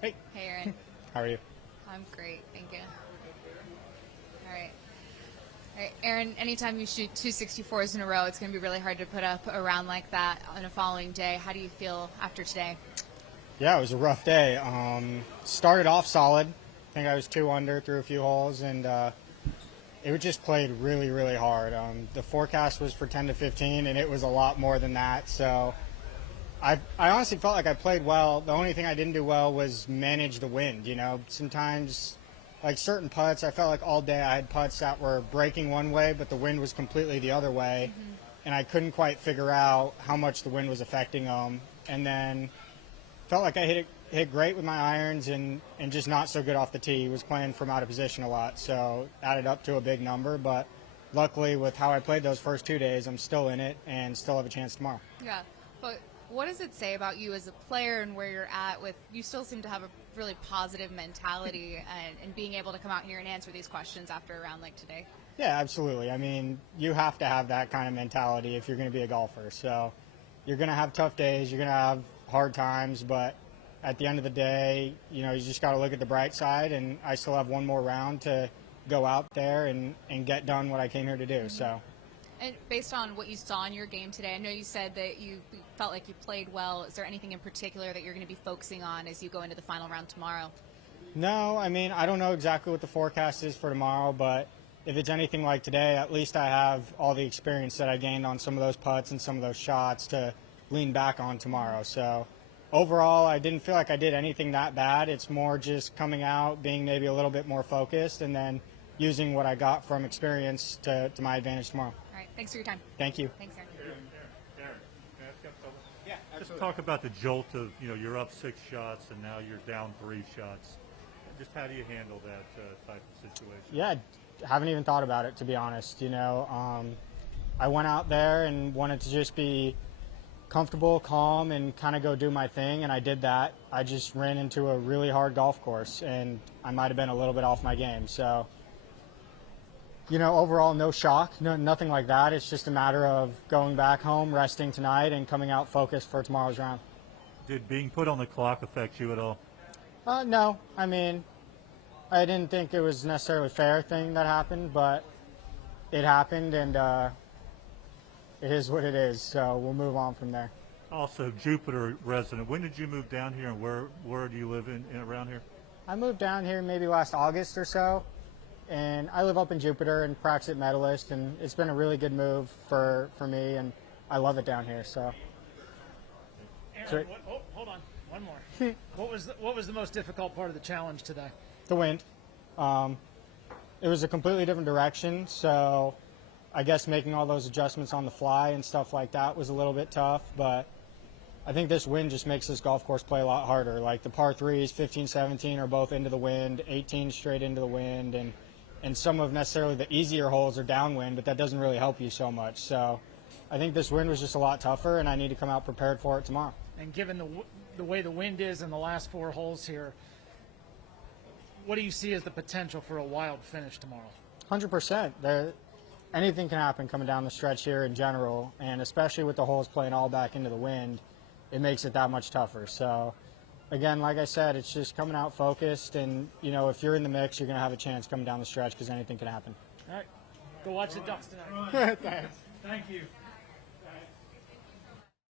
Hey, Hey, Aaron. how are you? I'm great, thank you. All right. All right, Aaron, anytime you shoot 264s in a row, it's going to be really hard to put up a round like that on a following day. How do you feel after today? Yeah, it was a rough day. Started off solid. I think I was 2 under through a few holes, and it was just played really, really hard. The forecast was for 10 to 15, and it was a lot more than that. So I honestly felt like I played well. The only thing I didn't do well was manage the wind. You know, sometimes like certain putts, I felt like all day I had putts that were breaking one way, but the wind was completely the other way, and I couldn't quite figure out how much the wind was affecting them. And then felt like I hit great with my irons and just not so good off the tee. He was playing from out of position a lot, so added up to a big number. But luckily, with how I played those first 2 days, I'm still in it and still have a chance tomorrow. Yeah, but what does it say about you as a player and where you're at with, you still seem to have a really positive mentality and being able to come out here and answer these questions after a round like today? Yeah, absolutely. I mean, you have to have that kind of mentality if you're going to be a golfer. So you're going to have tough days, you're going to have hard times, but at the end of the day, you know, you just got to look at the bright side, and I still have one more round to go out there and get done what I came here to do. So. And based on what you saw in your game today, I know you said that you felt like you played well. Is there anything in particular that you're going to be focusing on as you go into the final round tomorrow? No, I mean, I don't know exactly what the forecast is for tomorrow, but if it's anything like today, at least I have all the experience that I gained on some of those putts and some of those shots to lean back on tomorrow. So overall, I didn't feel like I did anything that bad. It's more just coming out, being maybe a little bit more focused, and then using what I got from experience to my advantage tomorrow. All right, thanks for your time. Thank you. Thanks, Aaron. Aaron, can I ask you something? Yeah, Just talk about the jolt of, you're up 6 shots and now you're down 3 shots. Just how do you handle that type of situation? Yeah, haven't even thought about it, to be honest. I went out there and wanted to just be comfortable, calm, and kind of go do my thing, and I did that. I just ran into a really hard golf course, and I might have been a little bit off my game. So, overall, no shock, nothing like that. It's just a matter of going back home, resting tonight, and coming out focused for tomorrow's round. Did being put on the clock affect you at all? No. I mean, I didn't think it was necessarily a fair thing that happened, but it happened, and it is what it is, so we'll move on from there. Also, Jupiter resident. When did you move down here, and where do you live in around here? I moved down here maybe last August or so, and I live up in Jupiter and practice at Medalist, and it's been a really good move for me, and I love it down here. So. Aaron, hold on, one more. What was the most difficult part of the challenge today? The wind. It was a completely different direction, so I guess making all those adjustments on the fly and stuff like that was a little bit tough, but I think this wind just makes this golf course play a lot harder. Like the par 3s, 15, 17 are both into the wind, 18 straight into the wind, and some of necessarily the easier holes are downwind, but that doesn't really help you so much. So I think this wind was just a lot tougher, and I need to come out prepared for it tomorrow. And given the way the wind is in the last 4 holes here, what do you see as the potential for a wild finish tomorrow? 100%. Anything can happen coming down the stretch here in general, and especially with the holes playing all back into the wind, it makes it that much tougher. So, again, like I said, it's just coming out focused, and, if you're in the mix, you're going to have a chance coming down the stretch because anything can happen. All right, go watch the Ducks tonight. Thanks. Thank you.